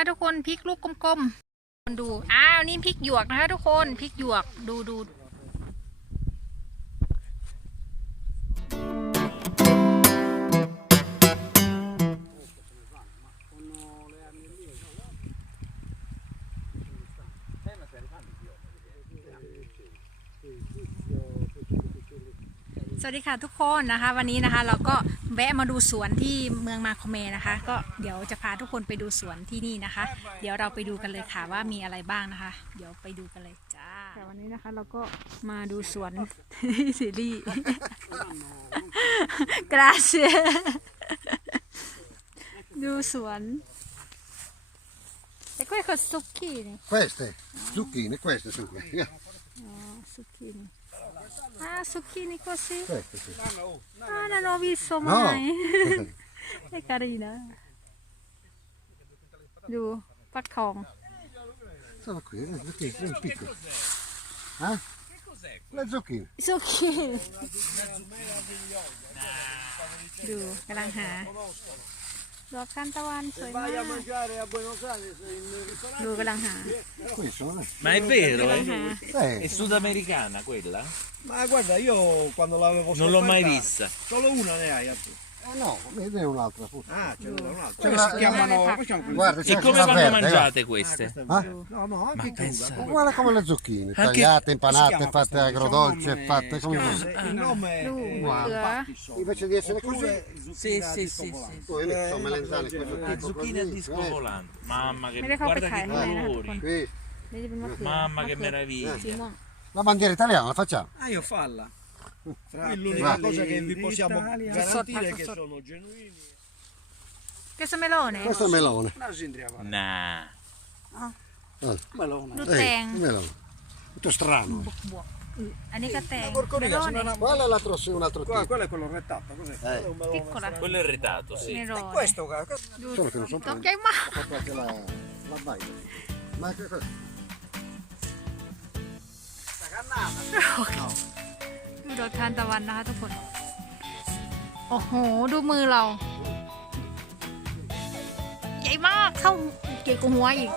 นะคะทุกคนพริกลูกกลมๆคนดูอ้าวนี่พริกหยวกนะคะ ทุกคนพริกหยวกดูดู สวัสดีค่ะทุกคนนะคะ วันนี้นะคะเราก็แวะมาดูสวนที่เมืองมาคอเมนะคะ ก็เดี๋ยวจะพาทุกคนไปดูสวนที่นี่นะคะ เดี๋ยวเราไปดูกันเลยค่ะว่ามีอะไรบ้างนะคะ เดี๋ยวไปดูกันเลยจ้าแต่วันนี้นะคะเราก็มาดูสวนซีรีส์กราเซียดูสวนแต่ก็คือซุกี้นี่ Queste, zucchine, queste zucchine. อ๋อซุกี้นี่อ่าซุกี้นี่ก็สิ Queste sì. Ah, non ho visto No. mai. È carina. ดูฟักทอง Sono qui, le zucchine, sono piccole. Eh? Le zucchine. สุกี้ดูกำลังหา ดอกทานตะวันสวยมาก mangiare a Buenos Aires in ristorante ดูกำลังหา Qui sono. Ma è vero? กำลัง È, หา Eh, è sudamericana quella? ma guarda io quando l'avevo Non l'ho mai scoperta, vista. solo una ne hai a tu Oh no, vedi un'altra forse. Ah, ce n'è un'altra. Cioè, si chiamano... Guarda, c'è e come vanno verde, mangiate eh? queste? Eh? Ah, no, no, anche pensa... tu. Guarda come le zucchine, anche... tagliate, impanate, fatte agrodolce, nome... fatte come... Ah, il nome è... Eh, invece di essere così... Sì, sì, sì. Poi insomma, le zucchine a disco volante. Mamma che... Guarda che colori. Mamma che meraviglia. La bandiera italiana la facciamo? Ah, io falla. Fra Qui l'unica te- cosa che vi possiamo Italia. garantire è che Sotto, sono genuini เกสเมโลเนี่ย Questo è il melone. non si entriamo Nah. melone ดู Eh, แตง il melone. Tutto strano. บวกบวกอืออันนี้ก็แตง la porcoria เมโล se เนี่ย non ha- Quello è l'altro, sì, un altro Qua- tipo. quello è quello rettato cos'è? Eh. Quello è un melone Piccola. strano. Quello è il retato, เม sì. โล E questo qua, questo- ดู Solo che non so ตก prendere. ใจมาก Ho fatto anche la, la baita. Ma che questo? ดู ดอกทานตะวันนะคะทุกคน โอ้โห ดูมือเรา ใหญ่มากเท่าเกี่ยวกับหัวอีก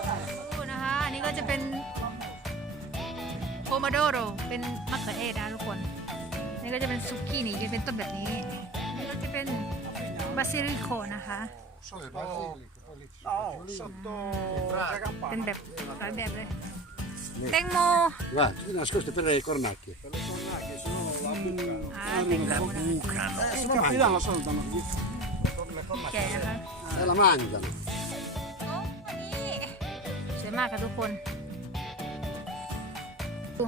ดูนะคะอันนี้ก็จะเป็นโพมาโดโรเป็นมะเขือเทศนะทุกคนนี่ก็จะเป็นซุกี้นี่จะเป็นต้นแบบนี้นี่ก็จะเป็นบาซิลิโคนะคะ Solo il basilico, poi lì ci no sono sotto la เป็น campana แบบหลายแบบเลยแตงโม Guarda, tutte nascoste per le cornacchie. Per le cornacchie se no la bucano อ่าแตงโมนะ Bucano. il capitano saltano แก่นะคะ E la mangiano. โอ้อันนี้สวยมากค่ะทุกคนดู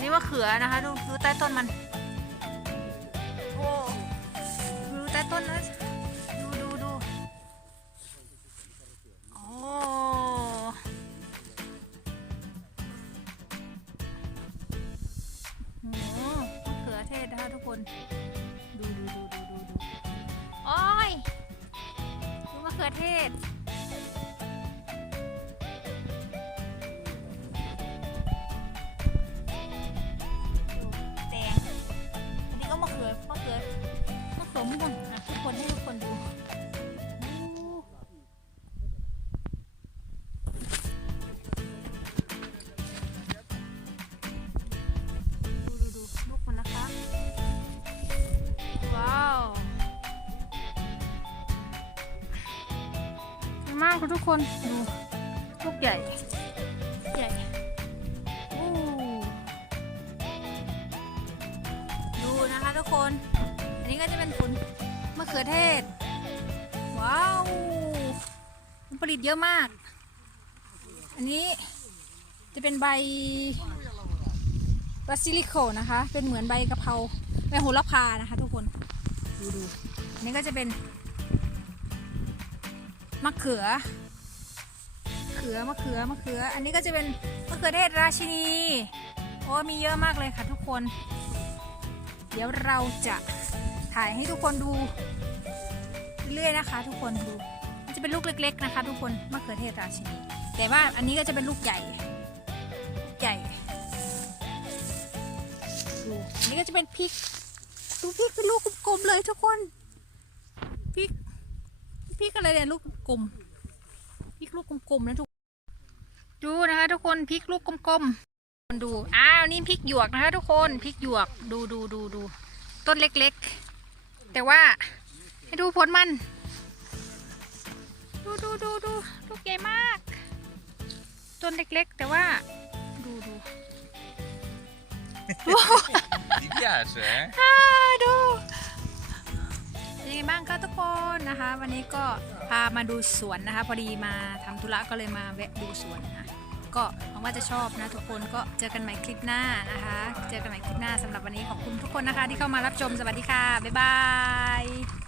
นี่มะเขือนะคะ ดูดูใต้ต้นมัน โอ้ดูใต้ต้นนะ นะคะทุกคน ดูดูดูดูดูดูโอ้ยดูมะเขือเทศากค่ะทุกคน ดูลูกใหญ่ ใหญ่โอ้ดูนะคะทุกคน อันนี้ก็จะเป็นผลมะเขือเทศ ว้าวผลผลิตเยอะมาก อันนี้จะเป็นใบบาซิลิโคนะคะ เป็นเหมือนใบกะเพราใบโหระพานะคะ ทุกคน ดูดูอันนี้ก็จะเป็น มะเขือ เขือมะเขือมะเขือ อันนี้ก็จะเป็นมะเขือเทศราชินี โอ้มีเยอะมากเลยค่ะทุกคน เดี๋ยวเราจะถ่ายให้ทุกคนดูเรื่อยๆนะคะ ทุกคนดู มันจะเป็นลูกเล็ก ๆนะคะ ทุกคนมะเขือเทศราชินี แต่ว่าอันนี้ก็จะเป็นลูกใหญ่ ใหญ่ดูอันนี้ก็จะเป็นพริก ดูพริกเป็นลูกกลมๆเลยทุกคน พริกพริกอะไรเนี่ยลูกกลมพริกลูกกลมๆนะทุกดูนะคะทุกคนพริกลูกกลมๆคนดูอ้าวนี่พริกหยวกนะคะ ทุกคนพริกหยวกดูดูดูดูต้นเล็กๆ แต่ว่าให้ดูผลมัน ดูดูดูดูลูกใหญ่มาก ต้นเล็กๆ แต่ว่าดูดู Ti piace, eh? อ่าดู นะคะ วันนี้ก็พามาดูสวนนะคะ พอดีมาทำธุระก็เลยมาแวะดูสวนนะก็หวังว่าจะชอบนะทุกคนก็เจอกันใหม่คลิปหน้านะคะ เจอกันใหม่คลิปหน้าสำหรับวันนี้ขอบคุณทุกคนนะคะ ที่เข้ามารับชมสวัสดีค่ะบ๊ายบาย